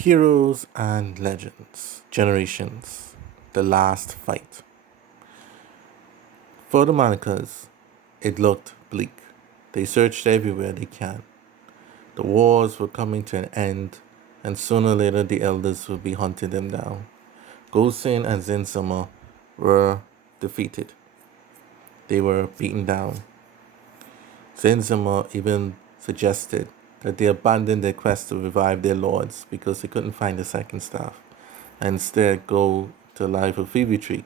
Heroes and Legends, Generations, The Last Fight. For the Manicas, it looked bleak. They searched everywhere they can. The wars were coming to an end, and sooner or later the elders would be hunting them down. Gosin and Zinsama were defeated. They were beaten down. Zinsama even suggested that they abandon their quest to revive their lords because they couldn't find the second staff, and instead go to a life of thievery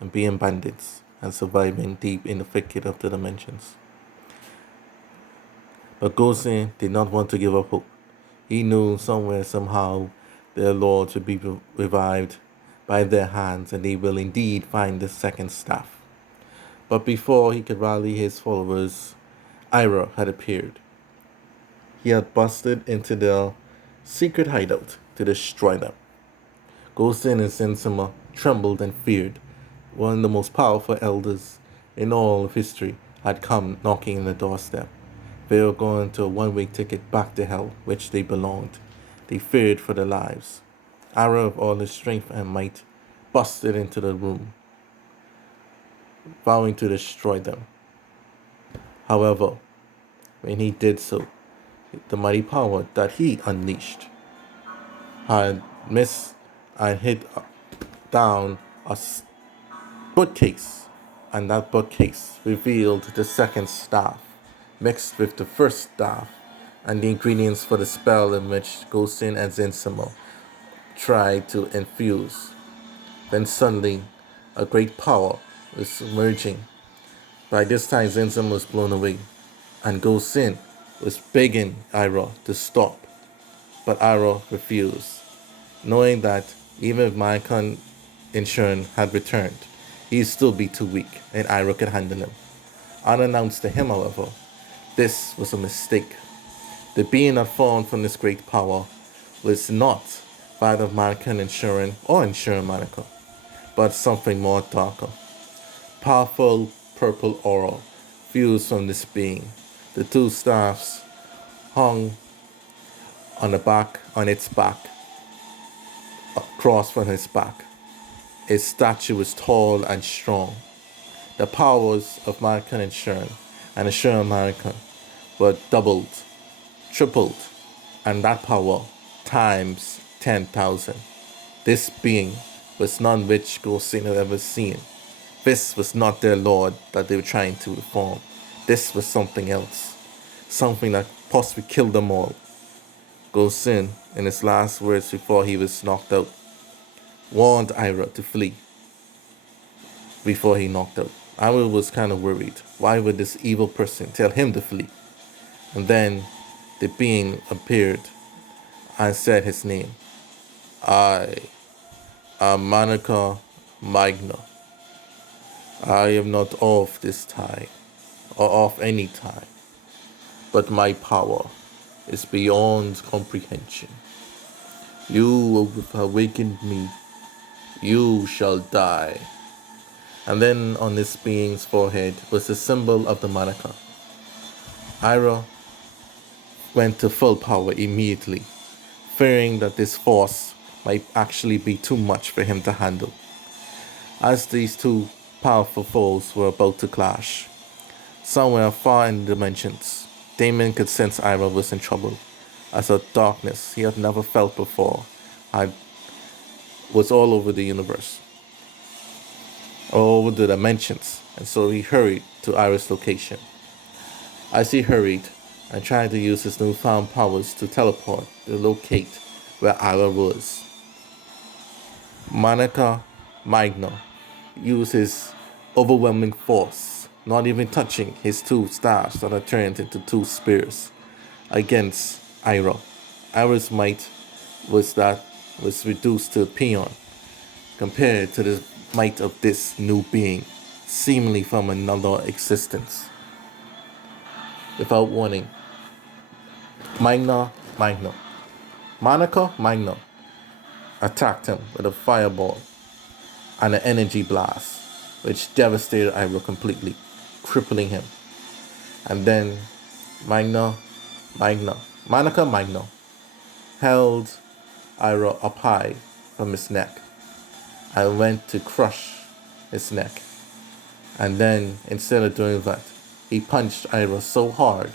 and being bandits and surviving deep in the thicket of the dimensions. But Gosen did not want to give up hope. He knew somewhere, somehow, their lords would be revived by their hands and they will indeed find the second staff. But before he could rally his followers, Ira had appeared. He had busted into their secret hideout to destroy them. Gosen and Sensima trembled and feared. One of the most powerful elders in all of history had come knocking on the doorstep. They were going to a one-way ticket back to hell, which they belonged. They feared for their lives. Ara, of all his strength and might, busted into the room, vowing to destroy them. However, when he did so, the mighty power that he unleashed had missed and hit down a bookcase, and that bookcase revealed the second staff mixed with the first staff and the ingredients for the spell in which Gosin and Zinsimo tried to infuse. Then suddenly, a great power was emerging. By this time, Zinsimo was blown away, and Gosin was begging Ira to stop, but Ira refused, knowing that even if Manica Insurance had returned, he'd still be too weak, and Ira could handle him. Unannounced to him, however, this was a mistake. The being that formed from this great power was not that of Manica Insurance or Insurance Manica, but something more darker. Powerful purple aura fused from this being. The two staffs hung on its back, across from his back. Its statue was tall and strong. The powers of Manica Insurance and Insurance Manica were doubled, tripled, and that power times 10,000. This being was none which Gosin had ever seen. This was not their lord that they were trying to reform. This was something else, something that possibly killed them all. Gosin, in his last words before he was knocked out, warned Ira to flee before he knocked out. Ira was kind of worried. Why would this evil person tell him to flee? And then the being appeared and said his name. I am Manica Magna. I am not of this time, or of any time, but my power is beyond comprehension. You have awakened me. You shall die. And then on this being's forehead was the symbol of the Manica. Ira went to full power immediately, fearing that this force might actually be too much for him to handle. As these two powerful foes were about to clash, somewhere far in the dimensions, Damon could sense Ira was in trouble, as a darkness he had never felt before was all over the universe, all over the dimensions, and so he hurried to Ira's location. As he hurried and tried to use his newfound powers to teleport to locate where Ira was, Manica Magna used his overwhelming force, not even touching his two staffs that had turned into two spears, against Ira. Ira's might was reduced to a peon compared to the might of this new being, seemingly from another existence. Without warning, Manica Magna attacked him with a fireball and an energy blast, which devastated Ira completely, crippling him. And then Manica Magna held Ira up high from his neck and went to crush his neck. And then, instead of doing that, he punched Ira so hard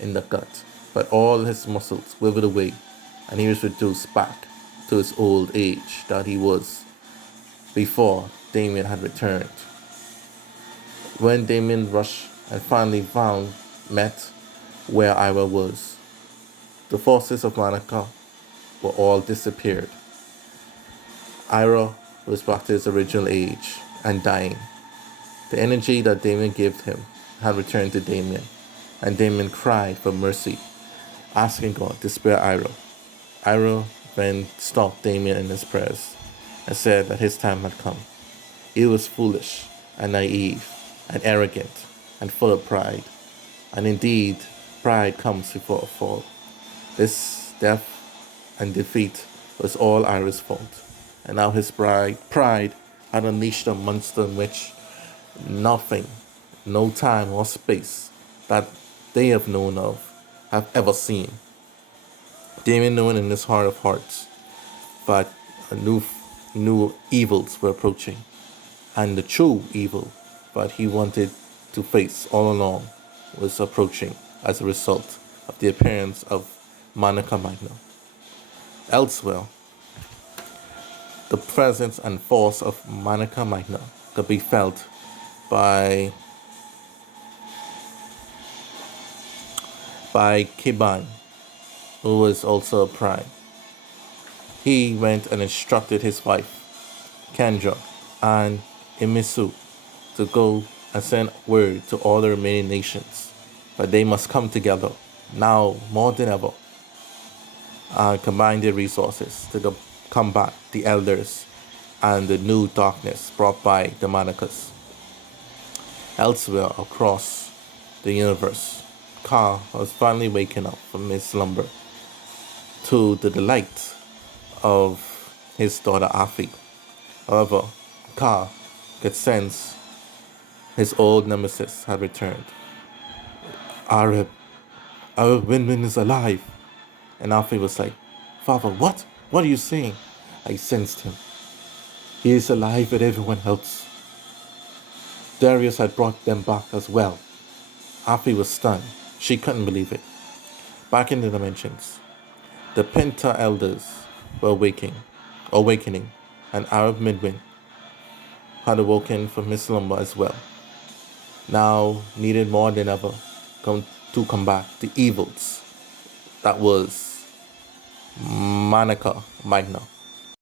in the gut that all his muscles withered away and he was reduced back to his old age that he was before Damien had returned. When Damien rushed and finally met where Ira was, the forces of Manica were all disappeared. Ira was back to his original age and dying. The energy that Damien gave him had returned to Damien, and Damien cried for mercy, asking God to spare Ira. Ira then stopped Damien in his prayers and said that his time had come. He was foolish and naive and arrogant and full of pride. And indeed, pride comes before a fall. This death and defeat was all Ira's fault. And now his pride had unleashed a monster in which nothing, no time or space that they have known of have ever seen. Damien knew in his heart of hearts that new evils were approaching, and the true evil that he wanted to face all along was approaching as a result of the appearance of Manica Magna. Elsewhere, the presence and force of Manica Magna could be felt by Kiban, who was also a prime. He went and instructed his wife, Kendra, and Imisu to go and send word to all the remaining nations that they must come together now more than ever and combine their resources to combat the elders and the new darkness brought by the Manicas. Elsewhere across the universe, Ka was finally waking up from his slumber to the delight of his daughter Afi. However, Ka could sense his old nemesis had returned. Arab Win-Win is alive. And Afi was like, Father, what? What are you saying? I sensed him. He is alive with everyone else. Darius had brought them back as well. Afi was stunned. She couldn't believe it. Back in the dimensions, the Penta elders were awakening, and Arab Midwin had awoken from his slumber as well. Now needed more than ever to combat the evils that was Manica Magna.